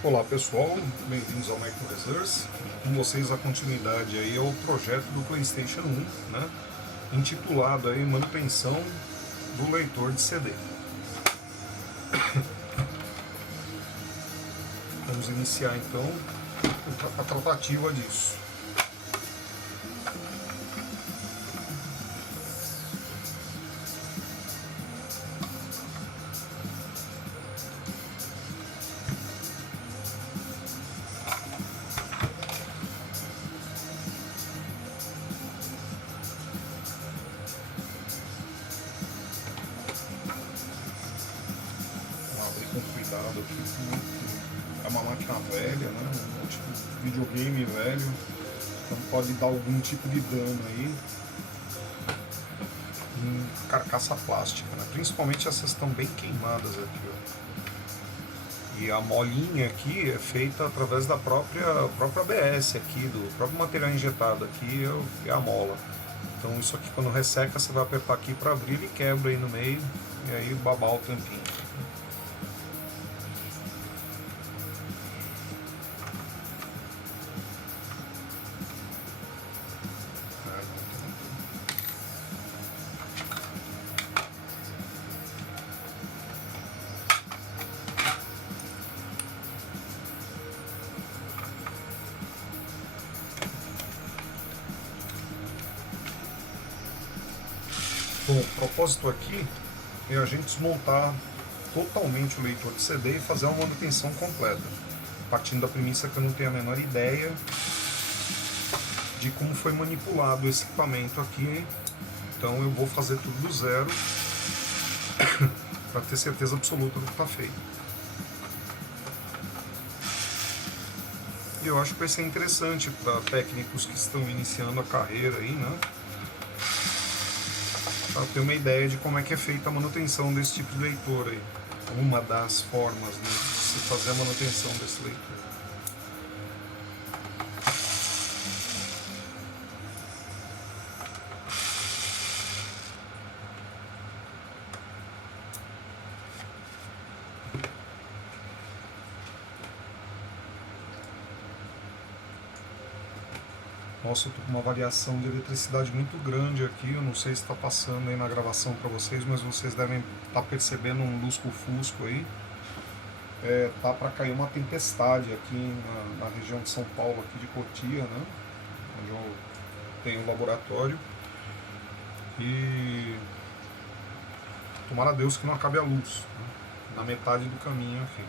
Olá pessoal, bem-vindos ao MicroResource. Com vocês a continuidade aí ao projeto do PlayStation 1, né? Intitulado aí Manutenção do Leitor de CD. Vamos iniciar então a tratativa disso. Vamos abrir com cuidado aqui, é uma máquina velha, né? Um tipo de videogame velho, então pode dar algum tipo de dano aí. Carcaça plástica, né? Principalmente essas estão bem queimadas aqui, ó. E a molinha aqui é feita através da própria ABS aqui, do próprio material injetado aqui é a mola. Então isso aqui quando resseca você vai apertar aqui para abrir, ele quebra aí no meio e aí babar o tampinho. Bom, o propósito aqui é a gente desmontar totalmente o leitor de CD e fazer uma manutenção completa, partindo da premissa que eu não tenho a menor ideia de como foi manipulado esse equipamento aqui, então eu vou fazer tudo do zero para ter certeza absoluta do que está feito. E eu acho que vai ser interessante para técnicos que estão iniciando a carreira aí, né? Para ter uma ideia de como é que é feita a manutenção desse tipo de leitor aí. Uma das formas, né, de se fazer a manutenção desse leitor. Nossa, eu tô com uma variação de eletricidade muito grande aqui, eu não sei se está passando aí na gravação para vocês, mas vocês devem estar percebendo um lusco-fusco aí. Tá para cair uma tempestade aqui na região de São Paulo, aqui de Cotia, né, onde eu tenho um laboratório. E tomara a Deus que não acabe a luz, né, na metade do caminho aqui.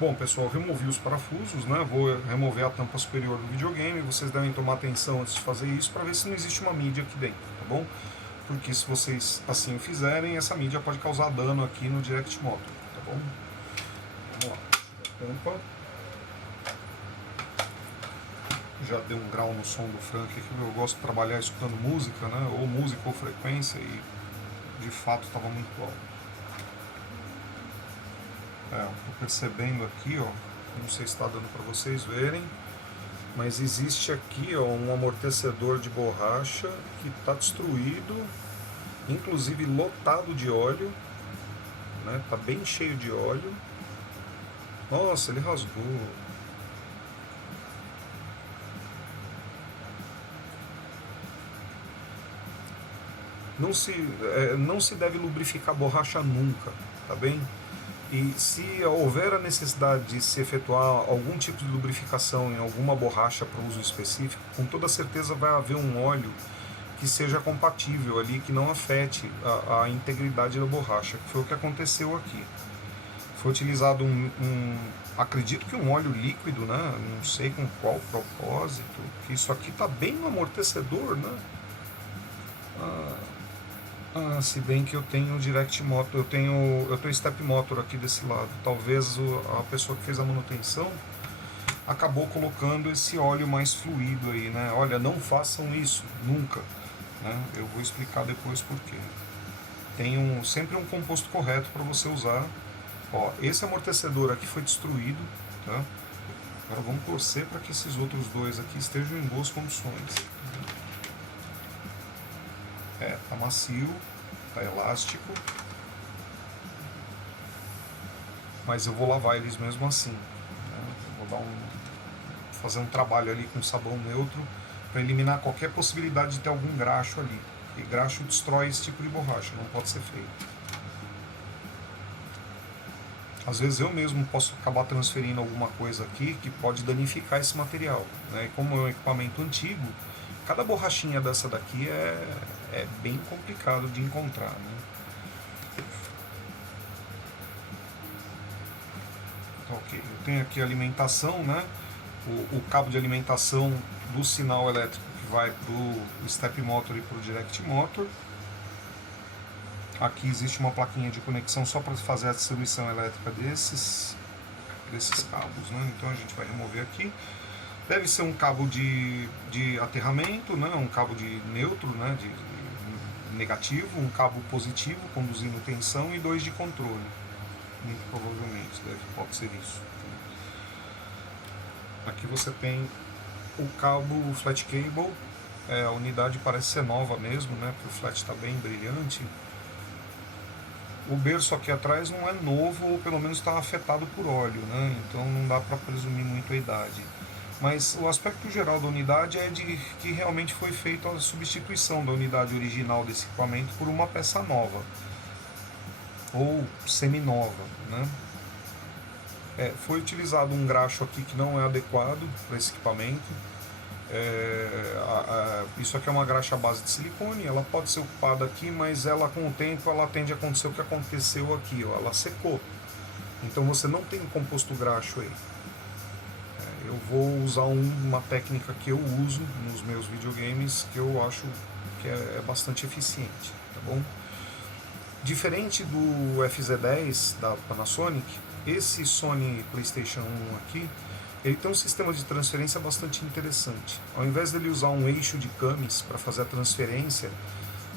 Bom, pessoal, removi os parafusos, né? Vou remover a tampa superior do videogame. Vocês devem tomar atenção antes de fazer isso para ver se não existe uma mídia aqui dentro, tá bom? Porque se vocês assim fizerem, essa mídia pode causar dano aqui no Direct Motor, tá bom? Vamos lá, tampa. Já deu um grau no som do Frank aqui, eu gosto de trabalhar escutando música, né? Ou música ou frequência, e de fato estava muito alto. Estou percebendo aqui, ó, não sei se está dando para vocês verem, mas existe aqui, ó, um amortecedor de borracha que está destruído, inclusive lotado de óleo, né? Tá bem cheio de óleo. Nossa, ele rasgou. Não se deve lubrificar borracha nunca, tá bem? E se houver a necessidade de se efetuar algum tipo de lubrificação em alguma borracha para uso específico, com toda certeza vai haver um óleo que seja compatível ali, que não afete a integridade da borracha, que foi o que aconteceu aqui. Foi utilizado acredito que um óleo líquido, né? Não sei com qual propósito, que isso aqui está bem no amortecedor, né? Se bem que eu tenho Direct Motor, eu tenho Step Motor aqui desse lado. Talvez a pessoa que fez a manutenção acabou colocando esse óleo mais fluido aí, né? Olha, não façam isso, nunca, né? Eu vou explicar depois porquê. Tem sempre um composto correto para você usar. Ó, esse amortecedor aqui foi destruído, tá? Agora vamos torcer para que esses outros dois aqui estejam em boas condições. Tá macio, tá elástico, mas eu vou lavar eles mesmo assim, né? fazer um trabalho ali com sabão neutro para eliminar qualquer possibilidade de ter algum graxo ali. E graxo destrói esse tipo de borracha, não pode ser feito. Às vezes eu mesmo posso acabar transferindo alguma coisa aqui que pode danificar esse material, né? E como é um equipamento antigo, cada borrachinha dessa daqui é bem complicado de encontrar, né? Ok, eu tenho aqui a alimentação, né? O cabo de alimentação do sinal elétrico que vai para o Step Motor e para o Direct Motor. Aqui existe uma plaquinha de conexão só para fazer a distribuição elétrica desses cabos, né? Então a gente vai remover aqui. Deve ser um cabo de aterramento, né? Um cabo de neutro, né? de negativo, um cabo positivo conduzindo tensão e 2 de controle. Muito provavelmente pode ser isso. Aqui você tem o cabo flat cable. A unidade parece ser nova mesmo, né? Porque o flat está bem brilhante. O berço aqui atrás não é novo, ou pelo menos está afetado por óleo, né? Então não dá para presumir muito a idade. Mas o aspecto geral da unidade é de que realmente foi feita a substituição da unidade original desse equipamento por uma peça nova, ou semi-nova, né? Foi utilizado um graxo aqui que não é adequado para esse equipamento. Isso aqui é uma graxa à base de silicone, ela pode ser ocupada aqui, mas ela com o tempo ela tende a acontecer o que aconteceu aqui, ó, ela secou. Então você não tem composto graxo aí. Eu vou usar uma técnica que eu uso nos meus videogames, que eu acho que é bastante eficiente, tá bom? Diferente do FZ10 da Panasonic, esse Sony PlayStation 1 aqui, ele tem um sistema de transferência bastante interessante. Ao invés dele usar um eixo de camis para fazer a transferência,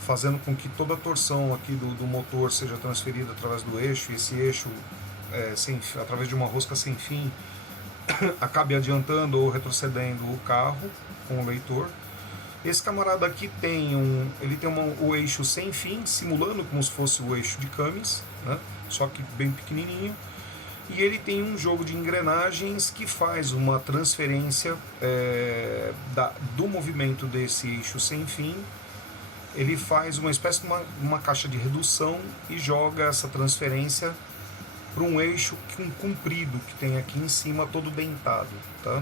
fazendo com que toda a torção aqui do motor seja transferida através do eixo, e esse eixo, através de uma rosca sem fim, acabe adiantando ou retrocedendo o carro com o leitor. Esse camarada aqui tem o eixo sem fim, simulando como se fosse o eixo de camis, né? Só que bem pequenininho. E ele tem um jogo de engrenagens que faz uma transferência do movimento desse eixo sem fim. Ele faz uma espécie de uma caixa de redução e joga essa transferência para um eixo comprido que tem aqui em cima, todo dentado, tá?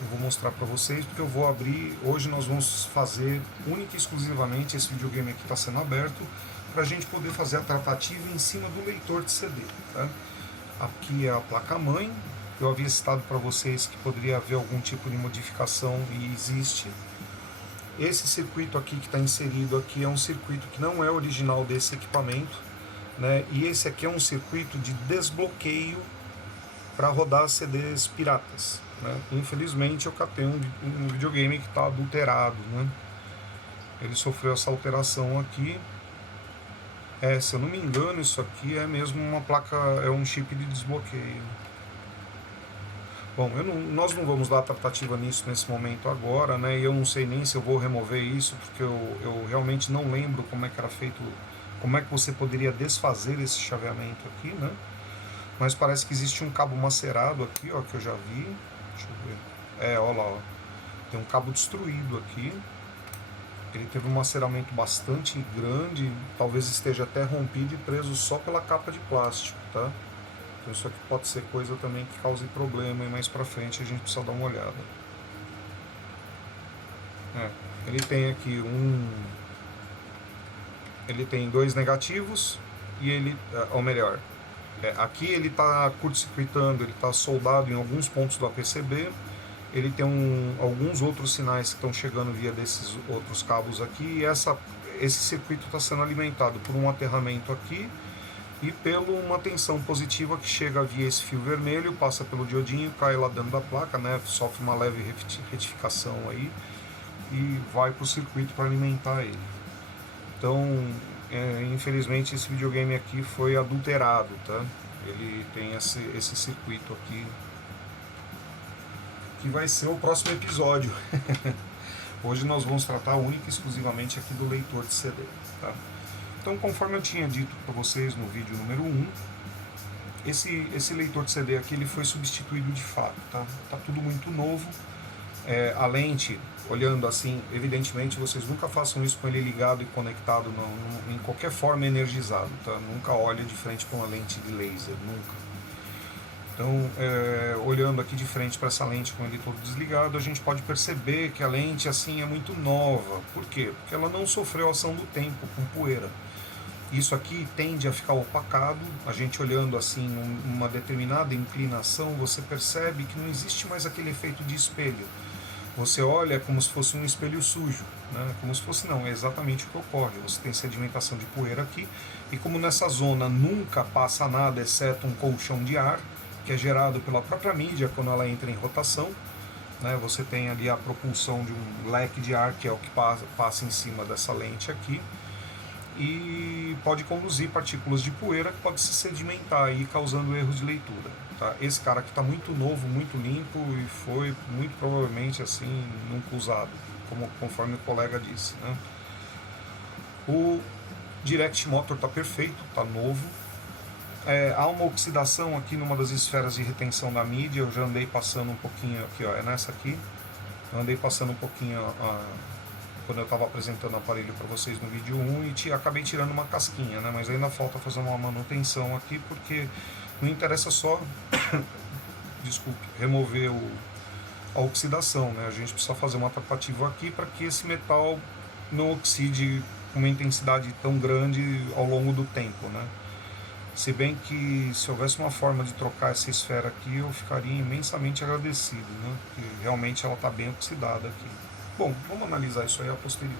Eu vou mostrar para vocês porque eu vou abrir. Hoje nós vamos fazer única e exclusivamente, esse videogame aqui está sendo aberto, para a gente poder fazer a tratativa em cima do leitor de CD, tá? Aqui é a placa-mãe. Eu havia citado para vocês que poderia haver algum tipo de modificação e existe. Esse circuito aqui que está inserido aqui é um circuito que não é original desse equipamento, né? E esse aqui é um circuito de desbloqueio para rodar CDs piratas, né? Infelizmente eu catei um videogame que está adulterado, né? Ele sofreu essa alteração aqui. Se eu não me engano, isso aqui é mesmo uma placa, é um chip de desbloqueio. Bom, nós não vamos dar tratativa nisso nesse momento agora, né? E eu não sei nem se eu vou remover isso, porque eu realmente não lembro como é que era feito, como é que você poderia desfazer esse chaveamento aqui, né? Mas parece que existe um cabo macerado aqui, ó, que eu já vi. Deixa eu ver. Olha lá, ó. Tem um cabo destruído aqui. Ele teve um maceramento bastante grande, talvez esteja até rompido e preso só pela capa de plástico, tá? Então isso aqui pode ser coisa também que cause problema e mais pra frente a gente precisa dar uma olhada. Ele tem aqui ele tem 2 negativos e ele, ou melhor, aqui ele está curto-circuitando, ele está soldado em alguns pontos do APCB. Ele tem alguns outros sinais que estão chegando via desses outros cabos aqui, e esse circuito está sendo alimentado por um aterramento aqui e por uma tensão positiva que chega via esse fio vermelho, passa pelo diodinho, cai lá dentro da placa, né, sofre uma leve retificação aí e vai para o circuito para alimentar ele. Então, infelizmente esse videogame aqui foi adulterado, tá? Ele tem esse circuito aqui, que vai ser o próximo episódio. Hoje nós vamos tratar única e exclusivamente aqui do leitor de CD, tá? Então, conforme eu tinha dito para vocês no vídeo número 1, esse leitor de CD aqui ele foi substituído de fato, tá? Tá tudo muito novo. A lente, olhando assim, evidentemente vocês nunca façam isso com ele ligado e conectado em qualquer forma energizado, tá? Nunca olhe de frente com uma lente de laser, nunca. Então, olhando aqui de frente para essa lente com ele todo desligado, a gente pode perceber que a lente assim é muito nova. Por quê? Porque ela não sofreu ação do tempo com poeira. Isso aqui tende a ficar opacado. A gente olhando assim uma determinada inclinação, você percebe que não existe mais aquele efeito de espelho. Você olha como se fosse um espelho sujo, né? Como se fosse não, é exatamente o que ocorre. Você tem sedimentação de poeira aqui, e como nessa zona nunca passa nada exceto um colchão de ar, que é gerado pela própria mídia quando ela entra em rotação, né? Você tem ali a propulsão de um leque de ar, que é o que passa em cima dessa lente aqui, e pode conduzir partículas de poeira que podem se sedimentar aí, causando erros de leitura. Tá? Esse cara aqui está muito novo, muito limpo e foi muito provavelmente assim nunca usado, conforme o colega disse, né? O Direct Motor está perfeito, está novo. Há uma oxidação aqui numa das esferas de retenção da mídia. Eu já andei passando um pouquinho aqui, ó, é nessa aqui. Eu andei passando um pouquinho quando eu estava apresentando o aparelho para vocês no vídeo 1 e acabei tirando uma casquinha, né? Mas ainda falta fazer uma manutenção aqui, porque não interessa só desculpe, remover a oxidação, né? A gente precisa fazer uma tratativa aqui para que esse metal não oxide com uma intensidade tão grande ao longo do tempo, né? Se bem que se houvesse uma forma de trocar essa esfera aqui, eu ficaria imensamente agradecido, né? Porque realmente ela está bem oxidada aqui. Bom, vamos analisar isso aí a posterior.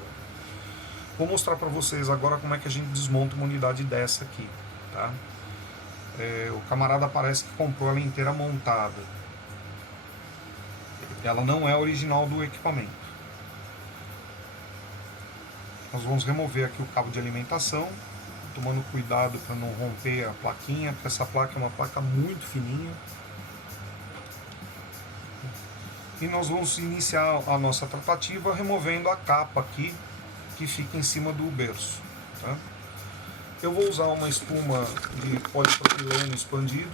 Vou mostrar para vocês agora como é que a gente desmonta uma unidade dessa aqui, tá? O camarada parece que comprou ela inteira montada. Ela não é original do equipamento. Nós vamos remover aqui o cabo de alimentação, tomando cuidado para não romper a plaquinha, porque essa placa é uma placa muito fininha. E nós vamos iniciar a nossa tratativa removendo a capa aqui, que fica em cima do berço, tá? Eu vou usar uma espuma de polipropileno expandido,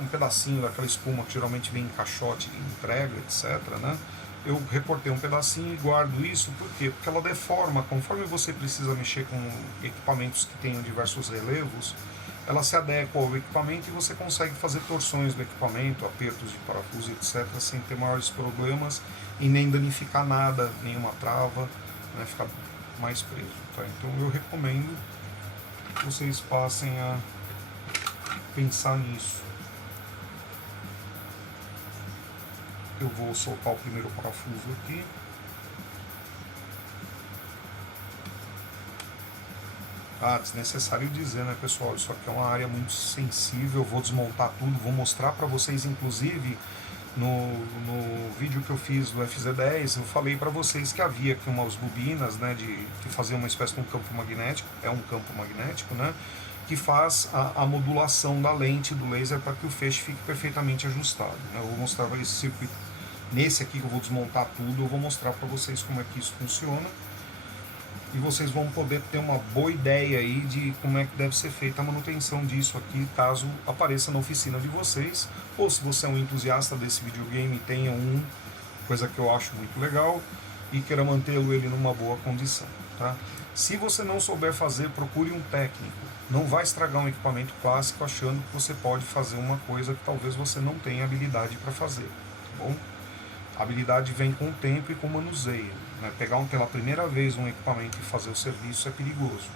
um pedacinho daquela espuma que geralmente vem em caixote de entrega, etc, né? Eu recortei um pedacinho e guardo isso, por quê? Porque ela deforma, conforme você precisa mexer com equipamentos que tenham diversos relevos, ela se adequa ao equipamento e você consegue fazer torções do equipamento, apertos de parafuso, etc, sem ter maiores problemas e nem danificar nada, nenhuma trava, né? Ficar mais preso, tá? Então eu recomendo que vocês passem a pensar nisso. Eu vou soltar o primeiro parafuso aqui. Desnecessário dizer, né, pessoal? Isso aqui é uma área muito sensível. Eu vou desmontar tudo, vou mostrar para vocês, inclusive no vídeo que eu fiz do FZ10, eu falei para vocês que havia aqui umas bobinas, né, que faziam uma espécie de um campo magnético, é um campo magnético, né, que faz a modulação da lente do laser para que o feixe fique perfeitamente ajustado, né? Eu vou mostrar esse circuito. Nesse aqui que eu vou desmontar tudo, eu vou mostrar para vocês como é que isso funciona. E vocês vão poder ter uma boa ideia aí de como é que deve ser feita a manutenção disso aqui, caso apareça na oficina de vocês, ou se você é um entusiasta desse videogame e tenha coisa que eu acho muito legal, e queira mantê-lo ele numa boa condição, tá? Se você não souber fazer, procure um técnico. Não vai estragar um equipamento clássico achando que você pode fazer uma coisa que talvez você não tenha habilidade para fazer, tá bom? A habilidade vem com o tempo e com o manuseio, né? Pegar pela primeira vez um equipamento e fazer o serviço é perigoso.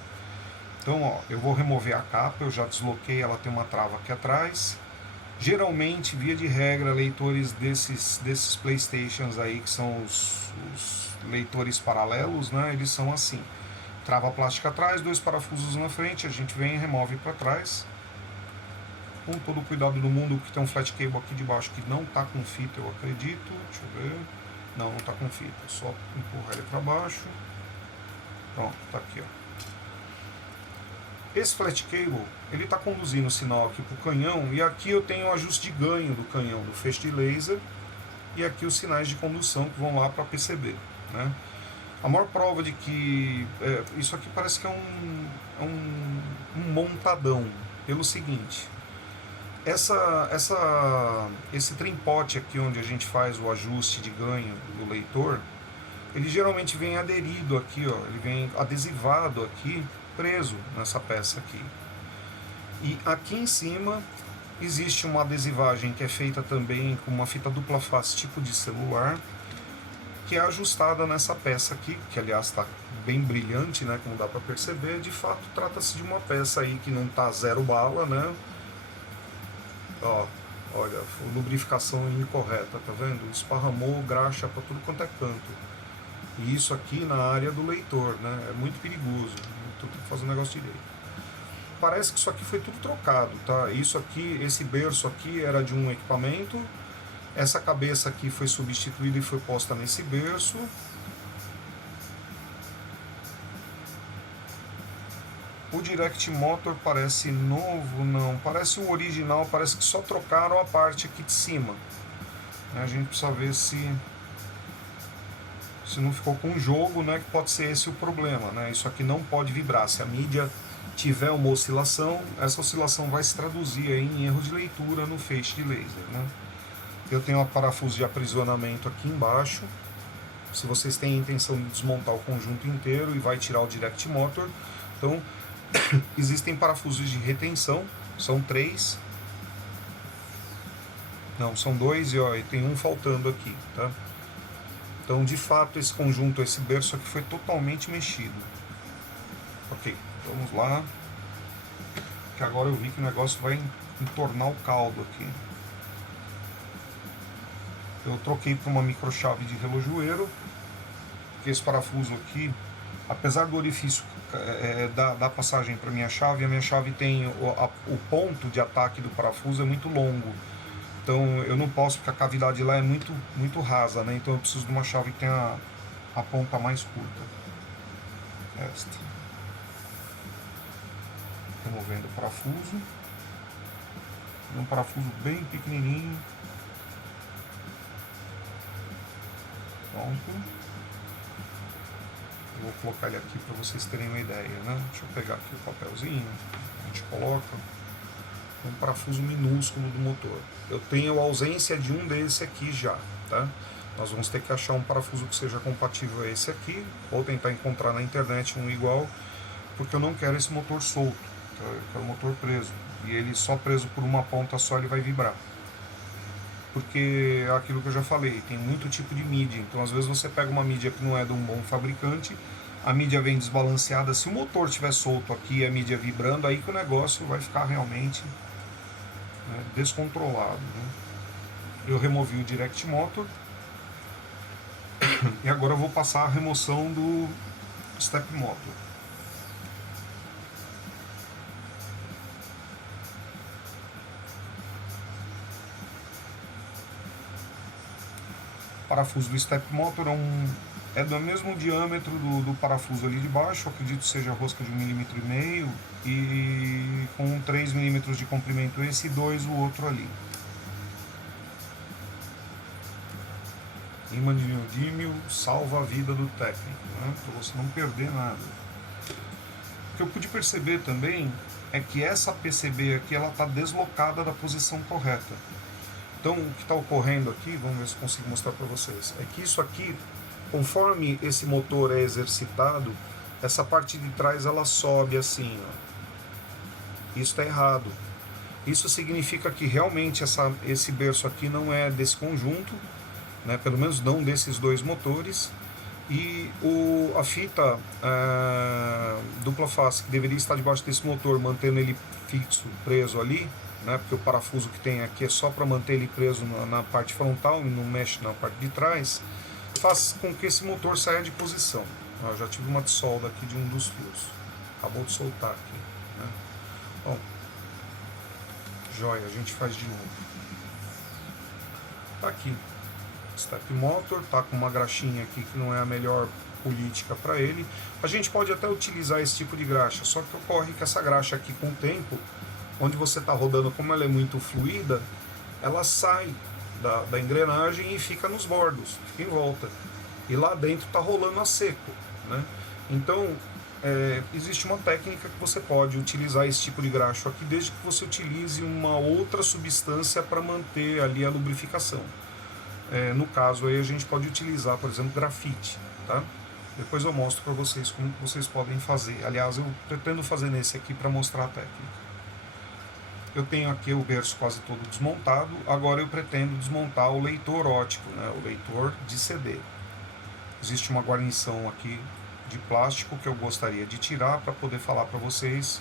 Então, ó, eu vou remover a capa, eu já desloquei, ela tem uma trava aqui atrás. Geralmente, via de regra, leitores desses Playstations aí, que são os leitores paralelos, né? Eles são assim. Trava plástica atrás, 2 parafusos na frente, a gente vem e remove para trás. Com todo o cuidado do mundo, que tem um flat cable aqui de baixo que não está com fita, eu acredito. Deixa eu ver. Não está com fita. Só empurrar ele para baixo. Pronto, está aqui, ó. Esse flat cable, ele está conduzindo o sinal aqui para o canhão, e aqui eu tenho o ajuste de ganho do canhão, do feixe de laser, e aqui os sinais de condução que vão lá para PCB, né? A maior prova de que isso aqui parece que é um montadão, pelo seguinte: Esse trimpote aqui onde a gente faz o ajuste de ganho do leitor, ele geralmente vem aderido aqui, ó, ele vem adesivado aqui, preso nessa peça aqui. E aqui em cima existe uma adesivagem que é feita também com uma fita dupla face tipo de celular, que é ajustada nessa peça aqui, que aliás está bem brilhante, né, como dá para perceber. De fato, trata-se de uma peça aí que não está zero bala, né? Ó, olha, lubrificação incorreta, tá vendo? Esparramou graxa para tudo quanto é canto. E isso aqui na área do leitor, né? É muito perigoso. Então tem que fazer um negócio direito. Parece que isso aqui foi tudo trocado, tá? Isso aqui, esse berço aqui era de um equipamento. Essa cabeça aqui foi substituída e foi posta nesse berço. O Direct Motor parece novo, não. Parece o original, parece que só trocaram a parte aqui de cima. A gente precisa ver se não ficou com jogo, né? Que pode ser esse o problema, né? Isso aqui não pode vibrar. Se a mídia tiver uma oscilação, essa oscilação vai se traduzir aí em erro de leitura no feixe de laser, né? Eu tenho um parafuso de aprisionamento aqui embaixo. Se vocês têm a intenção de desmontar o conjunto inteiro e vai tirar o Direct Motor, então existem parafusos de retenção, são 3. Não, são 2 e tem um faltando aqui, tá? Então, de fato, esse conjunto, esse berço aqui foi totalmente mexido. Ok, vamos lá. Que agora eu vi que o negócio vai entornar o caldo aqui. Eu troquei para uma microchave de relojoeiro, porque esse parafuso aqui, apesar do orifício da passagem para minha chave, a minha chave tem o ponto de ataque do parafuso é muito longo. Então eu não posso, porque a cavidade lá é muito rasa, né? Então eu preciso de uma chave que tenha a ponta mais curta. Esta. Removendo o parafuso. Um parafuso bem pequenininho. Pronto. Eu vou colocar ele aqui para vocês terem uma ideia, né? Deixa eu pegar aqui o papelzinho. A gente coloca um parafuso minúsculo do motor. Eu tenho a ausência de um desse aqui já, tá? Nós vamos ter que achar um parafuso que seja compatível a esse aqui, ou tentar encontrar na internet um igual, porque eu não quero esse motor solto, tá? Eu quero o motor preso. E ele só preso por uma ponta só, ele vai vibrar. Porque é aquilo que eu já falei, tem muito tipo de mídia. Então às vezes você pega uma mídia que não é de um bom fabricante, a mídia vem desbalanceada. Se o motor estiver solto aqui e a mídia vibrando, aí que o negócio vai ficar realmente, né, descontrolado, né? Eu removi o Direct Motor e agora eu vou passar a remoção do Step Motor. O parafuso do Step Motor é do mesmo diâmetro do parafuso ali de baixo, acredito que seja rosca de 1,5 mm e com 3 mm de comprimento esse e 2 o outro ali. Imã de neodímio salva a vida do técnico, né? Para você não perder nada. O que eu pude perceber também é que essa PCB aqui ela está deslocada da posição correta. Então o que está ocorrendo aqui, vamos ver se consigo mostrar para vocês, é que isso aqui, conforme esse motor é exercitado, essa parte de trás ela sobe assim, ó. Isso está errado. Isso significa que realmente esse berço aqui não é desse conjunto, né, pelo menos não desses dois motores, e a fita dupla face que deveria estar debaixo desse motor, mantendo ele fixo, preso ali, né, porque o parafuso que tem aqui é só para manter ele preso na parte frontal e não mexe na parte de trás, faz com que esse motor saia de posição. Eu já tive uma solda aqui de um dos fios, acabou de soltar aqui, né? Bom, joia, a gente faz de novo. Tá aqui. Step Motor, tá com uma graxinha aqui que não é a melhor política para ele. A gente pode até utilizar esse tipo de graxa, só que ocorre que essa graxa aqui com o tempo, onde você está rodando, como ela é muito fluida, ela sai da engrenagem e fica nos bordos, fica em volta. E lá dentro está rolando a seco, né? Então, existe uma técnica que você pode utilizar esse tipo de graxo aqui, desde que você utilize uma outra substância para manter ali a lubrificação. No caso aí a gente pode utilizar, por exemplo, grafite, tá? Depois eu mostro para vocês como vocês podem fazer. Aliás, eu pretendo fazer nesse aqui para mostrar a técnica. Eu tenho aqui o berço quase todo desmontado, agora eu pretendo desmontar o leitor óptico, né? O leitor de CD. Existe uma guarnição aqui de plástico que eu gostaria de tirar para poder falar para vocês,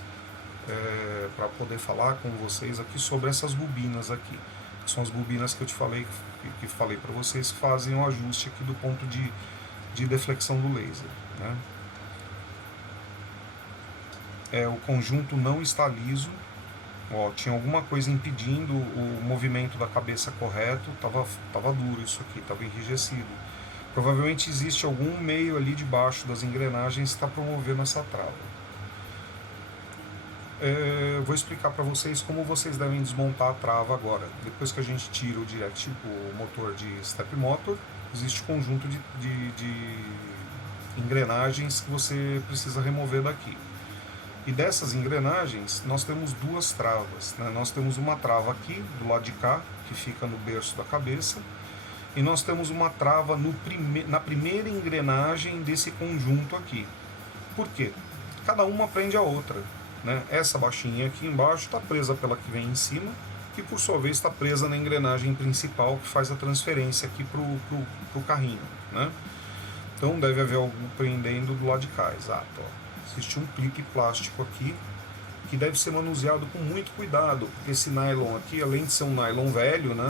para poder falar com vocês aqui sobre essas bobinas aqui. São as bobinas que eu te falei, que falei para vocês, que fazem o ajuste aqui do ponto de deflexão do laser, né? O conjunto não está liso. Ó, tinha alguma coisa impedindo o movimento da cabeça correto, tava duro isso aqui, estava enrijecido. Provavelmente existe algum meio ali debaixo das engrenagens que está promovendo essa trava. Eu vou explicar para vocês como vocês devem desmontar a trava agora. Depois que a gente tira o motor de step motor, existe um conjunto de engrenagens que você precisa remover daqui. E dessas engrenagens, nós temos duas travas, né? Nós temos uma trava aqui, do lado de cá, que fica no berço da cabeça, e nós temos uma trava na primeira engrenagem desse conjunto aqui. Por quê? Cada uma prende a outra, né? Essa baixinha aqui embaixo está presa pela que vem em cima, que por sua vez está presa na engrenagem principal, que faz a transferência aqui para o carrinho, né? Então deve haver algo prendendo do lado de cá, exato, ó. Existe um clipe plástico aqui que deve ser manuseado com muito cuidado, porque esse nylon aqui, além de ser um nylon velho, né,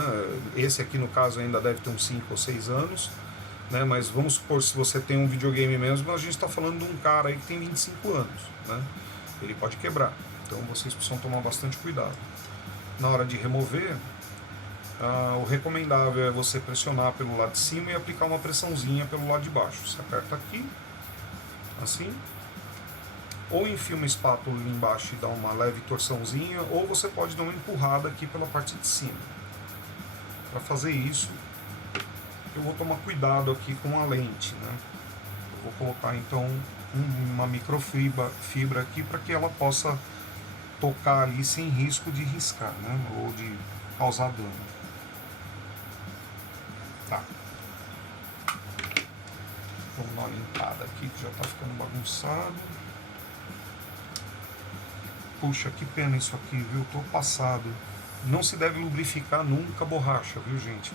esse aqui no caso ainda deve ter uns 5 ou 6 anos, né, mas vamos supor, se você tem um videogame mesmo, a gente está falando de um cara aí que tem 25 anos, né, ele pode quebrar, então vocês precisam tomar bastante cuidado. Na hora de remover, o recomendável é você pressionar pelo lado de cima e aplicar uma pressãozinha pelo lado de baixo. Você aperta aqui, assim, ou enfia uma espátula ali embaixo e dá uma leve torçãozinha, ou você pode dar uma empurrada aqui pela parte de cima. Para fazer isso, eu vou tomar cuidado aqui com a lente, né? Eu vou colocar então uma microfibra aqui para que ela possa tocar ali sem risco de riscar, né? Ou de causar dano. Tá. Vamos dar uma limpada aqui que já está ficando bagunçado. Puxa, que pena isso aqui, viu? Tô passado. Não se deve lubrificar nunca a borracha, viu, gente?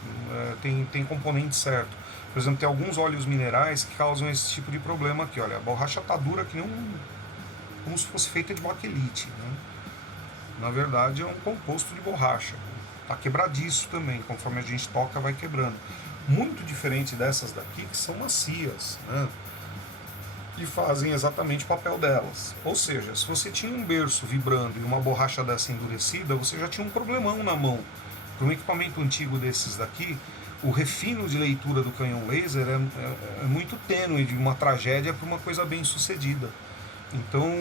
Tem componente certo. Por exemplo, tem alguns óleos minerais que causam esse tipo de problema aqui. Olha, a borracha tá dura que nem como se fosse feita de baquelite, né? Na verdade é um composto de borracha. Tá quebradiço também, conforme a gente toca vai quebrando. Muito diferente dessas daqui que são macias, né? E fazem exatamente o papel delas. Ou seja, se você tinha um berço vibrando e uma borracha dessa endurecida, você já tinha um problemão na mão. Para um equipamento antigo desses daqui, o refino de leitura do canhão laser é muito tênue, de uma tragédia para uma coisa bem sucedida. Então,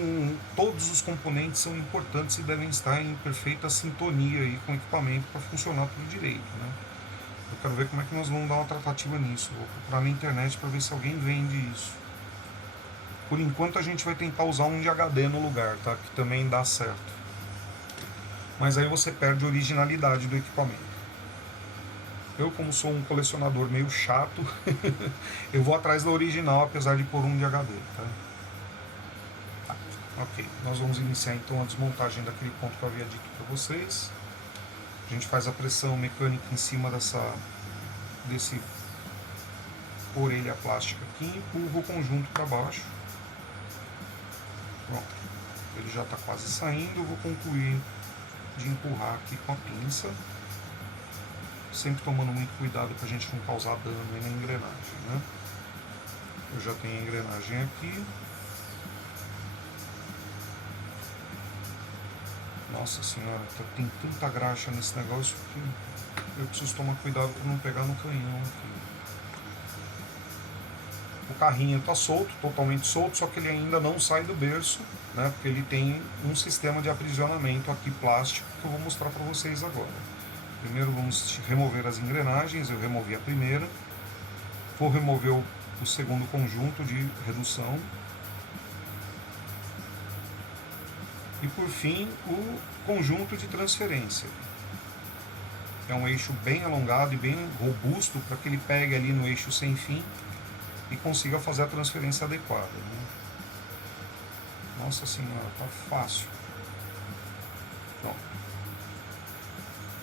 todos os componentes são importantes e devem estar em perfeita sintonia aí com o equipamento para funcionar tudo direito, né? Eu quero ver como é que nós vamos dar uma tratativa nisso. Vou procurar na internet para ver se alguém vende isso. Por enquanto a gente vai tentar usar um de HD no lugar, tá? Que também dá certo. Mas aí você perde a originalidade do equipamento. Eu, como sou um colecionador meio chato, eu vou atrás da original, apesar de pôr um de HD, tá? Ok, nós vamos iniciar então a desmontagem daquele ponto que eu havia dito para vocês. A gente faz a pressão mecânica em cima desse orelha plástica aqui, empurra o conjunto para baixo. Pronto, ele já está quase saindo, eu vou concluir de empurrar aqui com a pinça, sempre tomando muito cuidado para a gente não causar dano aí na engrenagem, né? Eu já tenho a engrenagem aqui. Nossa senhora, tem tanta graxa nesse negócio que eu preciso tomar cuidado para não pegar no canhão aqui. O carrinho está solto, totalmente solto, só que ele ainda não sai do berço, né? Porque ele tem um sistema de aprisionamento aqui plástico que eu vou mostrar para vocês agora. Primeiro vamos remover as engrenagens, eu removi a primeira, vou remover o segundo conjunto de redução. E por fim, o conjunto de transferência. É um eixo bem alongado e bem robusto para que ele pegue ali no eixo sem fim e consiga fazer a transferência adequada, né? Nossa senhora, tá fácil. Pronto.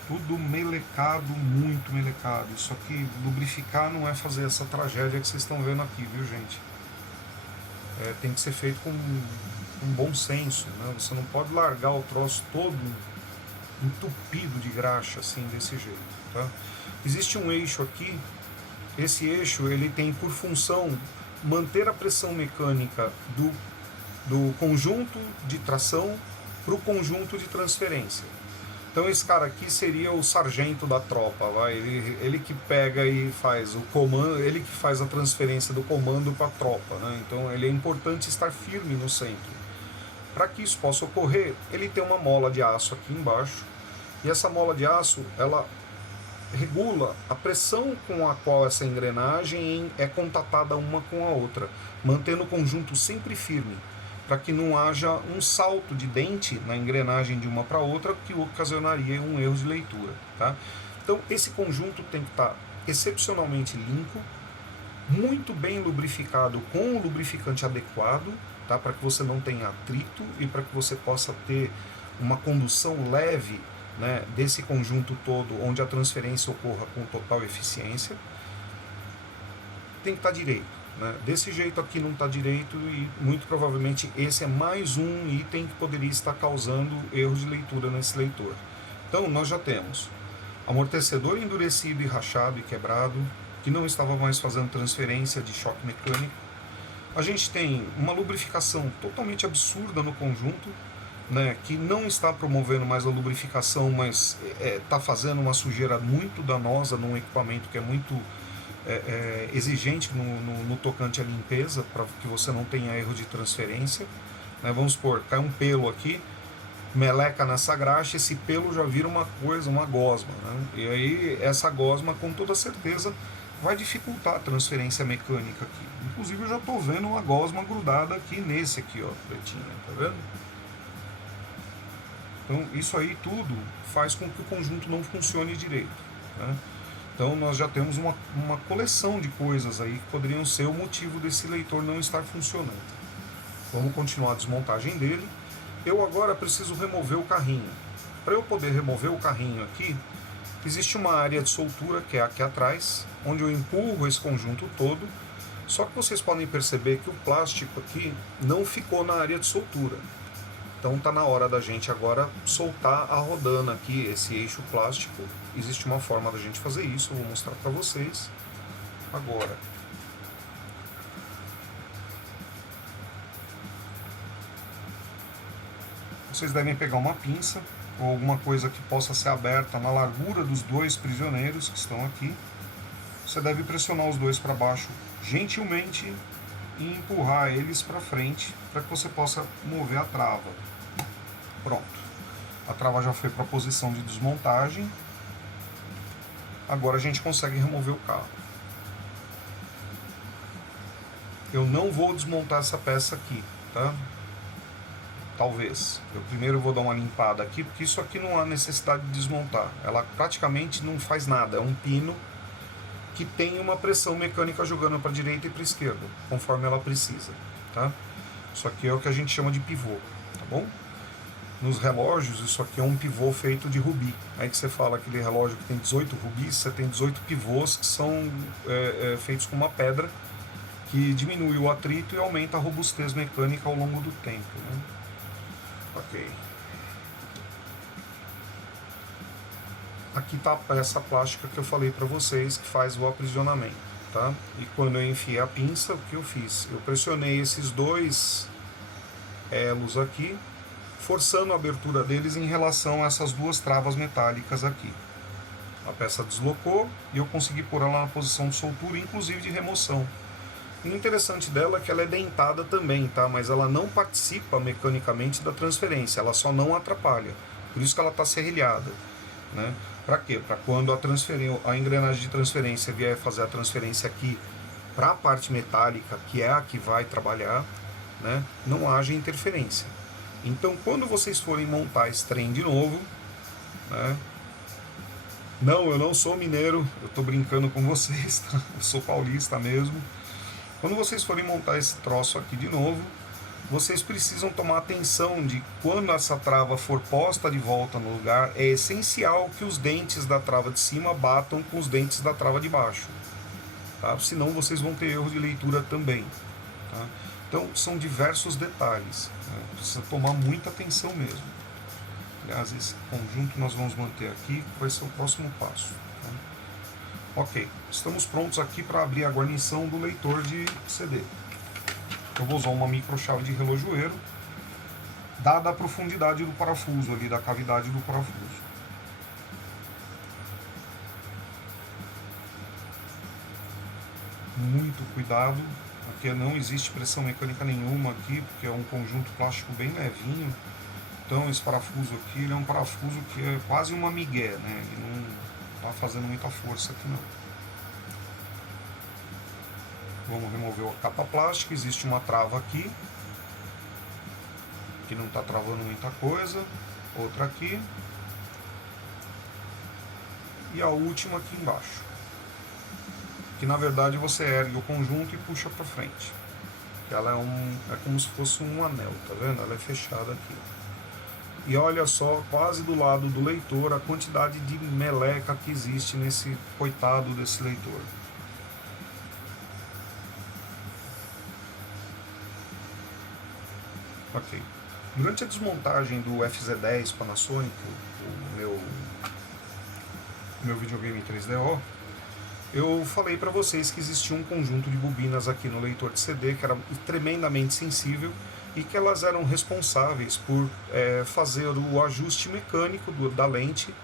Tudo melecado, muito melecado. Isso aqui, lubrificar não é fazer essa tragédia que vocês estão vendo aqui, viu, gente? Tem que ser feito com bom senso, né? Você não pode largar o troço todo entupido de graxa, assim, desse jeito, tá? Existe um eixo aqui. Esse eixo, ele tem por função manter a pressão mecânica do conjunto de tração para o conjunto de transferência. Então esse cara aqui seria o sargento da tropa, vai? Ele que pega e faz o comando, ele que faz a transferência do comando para a tropa, né? Então ele é importante estar firme no centro. Para que isso possa ocorrer, ele tem uma mola de aço aqui embaixo, e essa mola de aço, ela regula a pressão com a qual essa engrenagem é contatada uma com a outra, mantendo o conjunto sempre firme, para que não haja um salto de dente na engrenagem de uma para outra que ocasionaria um erro de leitura, tá? Então esse conjunto tem que estar excepcionalmente limpo, muito bem lubrificado com o lubrificante adequado, tá? Para que você não tenha atrito e para que você possa ter uma condução leve, né, desse conjunto todo, onde a transferência ocorra com total eficiência. Tem que estar direito, né? Desse jeito aqui não está direito e muito provavelmente esse é mais um item que poderia estar causando erros de leitura nesse leitor. Então nós já temos amortecedor endurecido e rachado e quebrado, que não estava mais fazendo transferência de choque mecânico. A gente tem uma lubrificação totalmente absurda no conjunto, né, que não está promovendo mais a lubrificação, mas está fazendo uma sujeira muito danosa num equipamento que é muito exigente no tocante à limpeza, para que você não tenha erro de transferência, né? Vamos supor, cai um pelo aqui, meleca nessa graxa, esse pelo já vira uma coisa, uma gosma, né? E aí essa gosma com toda certeza vai dificultar a transferência mecânica aqui. Inclusive eu já estou vendo uma gosma grudada aqui nesse aqui, ó, pretinha, tá vendo? Então isso aí tudo faz com que o conjunto não funcione direito, né? Então nós já temos uma coleção de coisas aí que poderiam ser o motivo desse leitor não estar funcionando. Vamos continuar a desmontagem dele. Eu agora preciso remover o carrinho. Para eu poder remover o carrinho aqui, existe uma área de soltura que é aqui atrás, onde eu empurro esse conjunto todo. Só que vocês podem perceber que o plástico aqui não ficou na área de soltura. Então está na hora da gente agora soltar a rodana aqui, esse eixo plástico. Existe uma forma da gente fazer isso, eu vou mostrar para vocês agora. Vocês devem pegar uma pinça ou alguma coisa que possa ser aberta na largura dos dois prisioneiros que estão aqui. Você deve pressionar os dois para baixo gentilmente e empurrar eles para frente para que você possa mover a trava. Pronto. A trava já foi para a posição de desmontagem. Agora a gente consegue remover o carro. Eu não vou desmontar essa peça aqui, tá? Talvez. Eu primeiro vou dar uma limpada aqui, porque isso aqui não há necessidade de desmontar. Ela praticamente não faz nada. É um pino que tem uma pressão mecânica jogando para a direita e para a esquerda, conforme ela precisa, tá? Isso aqui é o que a gente chama de pivô, tá bom? Nos relógios, isso aqui é um pivô feito de rubi. Aí que você fala aquele relógio que tem 18 rubis, você tem 18 pivôs que são feitos com uma pedra que diminui o atrito e aumenta a robustez mecânica ao longo do tempo, né? Ok. Aqui está a peça plástica que eu falei para vocês que faz o aprisionamento, tá? E quando eu enfiei a pinça, o que eu fiz? Eu pressionei esses dois elos aqui, forçando a abertura deles em relação a essas duas travas metálicas aqui. A peça deslocou e eu consegui pôr ela na posição de soltura, inclusive de remoção. E o interessante dela é que ela é dentada também, tá? Mas ela não participa mecanicamente da transferência, ela só não atrapalha. Por isso que ela está serrilhada, né? Para quê? Para quando a engrenagem de transferência vier fazer a transferência aqui para a parte metálica, que é a que vai trabalhar, né, não haja interferência. Então, quando vocês forem montar esse trem de novo, né? Não, eu não sou mineiro, eu estou brincando com vocês, tá? Eu sou paulista mesmo. Quando vocês forem montar esse troço aqui de novo, vocês precisam tomar atenção de quando essa trava for posta de volta no lugar, é essencial que os dentes da trava de cima batam com os dentes da trava de baixo, tá? Senão vocês vão ter erro de leitura também, tá? Então são diversos detalhes, né? Precisa tomar muita atenção mesmo. Aliás, esse conjunto nós vamos manter aqui, vai ser o próximo passo, tá? Ok, estamos prontos aqui para abrir a guarnição do leitor de CD. Eu vou usar uma microchave de relojoeiro, dada a profundidade do parafuso ali, da cavidade do parafuso. Muito cuidado, aqui não existe pressão mecânica nenhuma aqui, porque é um conjunto plástico bem levinho. Então esse parafuso aqui, ele é um parafuso que é quase uma migué, né? Ele não está fazendo muita força aqui não. Vamos remover a capa plástica, existe uma trava aqui, que não está travando muita coisa, outra aqui, e a última aqui embaixo, que na verdade você ergue o conjunto e puxa para frente. Ela é como se fosse um anel, tá vendo? Ela é fechada aqui. E olha só, quase do lado do leitor, a quantidade de meleca que existe nesse coitado desse leitor. Ok. Durante a desmontagem do FZ10 Panasonic, o meu videogame 3DO, eu falei para vocês que existia um conjunto de bobinas aqui no leitor de CD que era tremendamente sensível e que elas eram responsáveis por fazer o ajuste mecânico da lente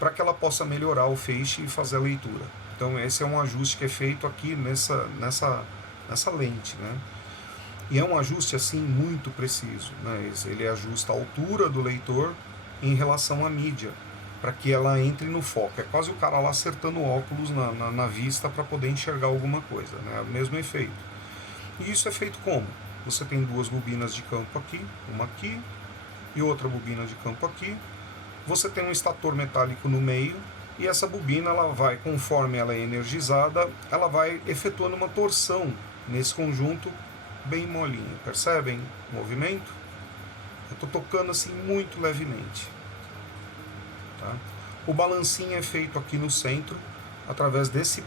para que ela possa melhorar o feixe e fazer a leitura. Então esse é um ajuste que é feito aqui nessa lente, né? E é um ajuste assim muito preciso, né? Ele ajusta a altura do leitor em relação à mídia, para que ela entre no foco. É quase o cara lá acertando óculos na vista para poder enxergar alguma coisa, né? É o mesmo efeito. E isso é feito como? Você tem duas bobinas de campo aqui, uma aqui e outra bobina de campo aqui. Você tem um estator metálico no meio e essa bobina, ela vai, conforme ela é energizada, ela vai efetuando uma torção nesse conjunto bem molinho. Percebem o movimento? Eu estou tocando assim muito levemente. Tá? O balancinho é feito aqui no centro, através desse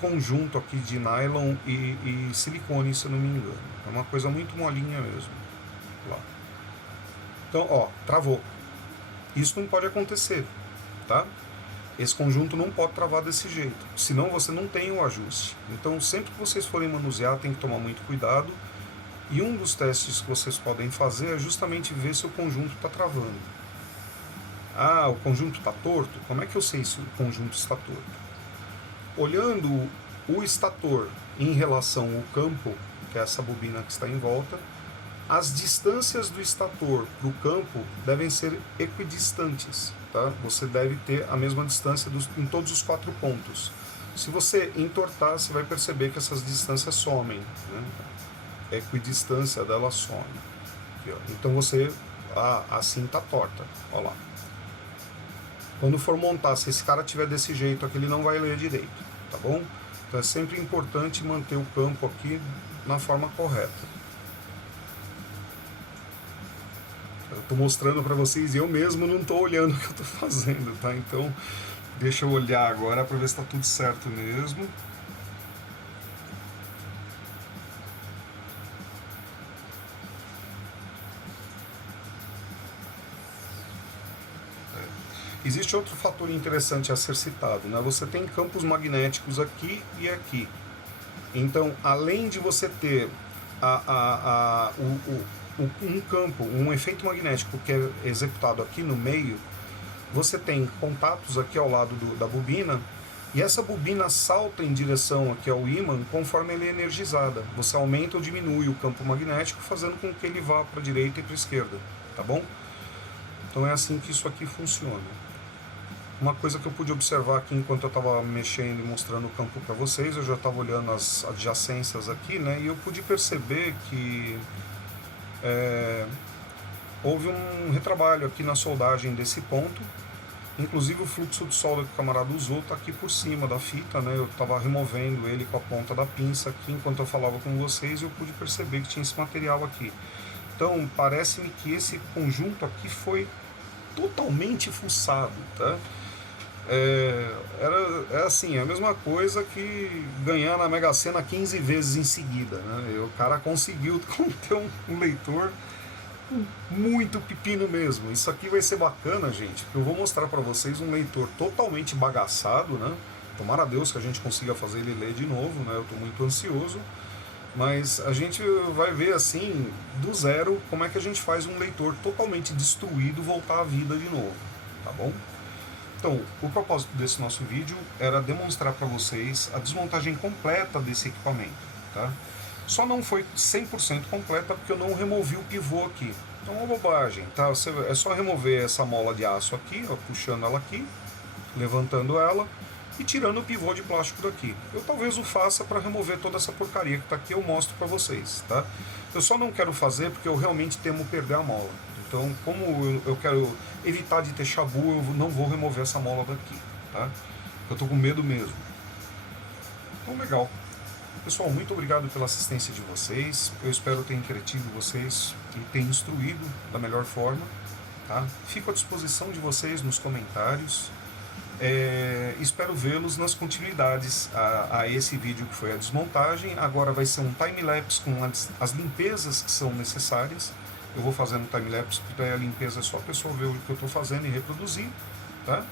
conjunto aqui de nylon e silicone, se eu não me engano. É uma coisa muito molinha mesmo. Lá. Então, ó, travou. Isso não pode acontecer, tá? Esse conjunto não pode travar desse jeito, senão você não tem o ajuste. Então, sempre que vocês forem manusear, tem que tomar muito cuidado. E um dos testes que vocês podem fazer é justamente ver se o conjunto está travando. Ah, o conjunto está torto? Como é que eu sei se o conjunto está torto? Olhando o estator em relação ao campo, que é essa bobina que está em volta, as distâncias do estator para o campo devem ser equidistantes, tá? Você deve ter a mesma distância em todos os 4 pontos. Se você entortar, você vai perceber que essas distâncias somem, né? A equidistância dela some. Aqui, ó. Então você, assim está torta, olha lá. Quando for montar, se esse cara tiver desse jeito aqui, ele não vai ler direito, tá bom? Então é sempre importante manter o campo aqui na forma correta. Eu estou mostrando para vocês e eu mesmo não estou olhando o que eu estou fazendo, tá? Então deixa eu olhar agora para ver se está tudo certo mesmo. Existe outro fator interessante a ser citado, né? Você tem campos magnéticos aqui e aqui. Então, além de você ter um campo, um efeito magnético que é executado aqui no meio, você tem contatos aqui ao lado da bobina, e essa bobina salta em direção aqui ao ímã conforme ela é energizada. Você aumenta ou diminui o campo magnético, fazendo com que ele vá para a direita e para a esquerda, tá bom? Então é assim que isso aqui funciona. Uma coisa que eu pude observar aqui enquanto eu estava mexendo e mostrando o campo para vocês, eu já estava olhando as adjacências aqui, né? E eu pude perceber que houve um retrabalho aqui na soldagem desse ponto. Inclusive o fluxo de solda que o camarada usou está aqui por cima da fita, né? Eu estava removendo ele com a ponta da pinça aqui enquanto eu falava com vocês e eu pude perceber que tinha esse material aqui. Então parece-me que esse conjunto aqui foi totalmente fuçado, tá? É assim, é a mesma coisa que ganhar na Mega Sena 15 vezes em seguida, né? E o cara conseguiu ter um leitor muito pepino mesmo. Isso aqui vai ser bacana, gente, porque eu vou mostrar para vocês um leitor totalmente bagaçado, né? Tomara a Deus que a gente consiga fazer ele ler de novo, né? Eu estou muito ansioso. Mas a gente vai ver assim, do zero, como é que a gente faz um leitor totalmente destruído voltar à vida de novo, tá bom? Então, o propósito desse nosso vídeo era demonstrar para vocês a desmontagem completa desse equipamento, tá? Só não foi 100% completa porque eu não removi o pivô aqui. Então é uma bobagem, tá? É só remover essa mola de aço aqui, ó, puxando ela aqui, levantando ela e tirando o pivô de plástico daqui. Eu talvez o faça para remover toda essa porcaria que está aqui, eu mostro para vocês, tá? Eu só não quero fazer porque eu realmente temo perder a mola. Então, como eu quero evitar de ter chabu, eu não vou remover essa mola daqui, tá? Eu tô com medo mesmo. Então, legal. Pessoal, muito obrigado pela assistência de vocês. Eu espero ter entretido vocês e ter instruído da melhor forma, tá? Fico à disposição de vocês nos comentários. Espero vê-los nas continuidades a esse vídeo que foi a desmontagem. Agora vai ser um time-lapse com as limpezas que são necessárias. Eu vou fazendo time-lapse porque a limpeza é só a pessoa ver o que eu estou fazendo e reproduzir, tá?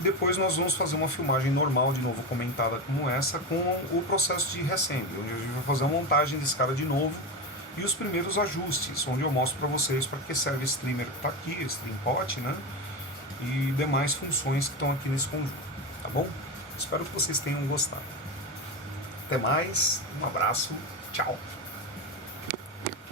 Depois nós vamos fazer uma filmagem normal, de novo comentada como essa, com o processo de reassembly, onde a gente vai fazer a montagem desse cara de novo e os primeiros ajustes, onde eu mostro para vocês para que serve esse trimmer que está aqui, esse trim pot, né? E demais funções que estão aqui nesse conjunto, tá bom? Espero que vocês tenham gostado. Até mais, um abraço, tchau!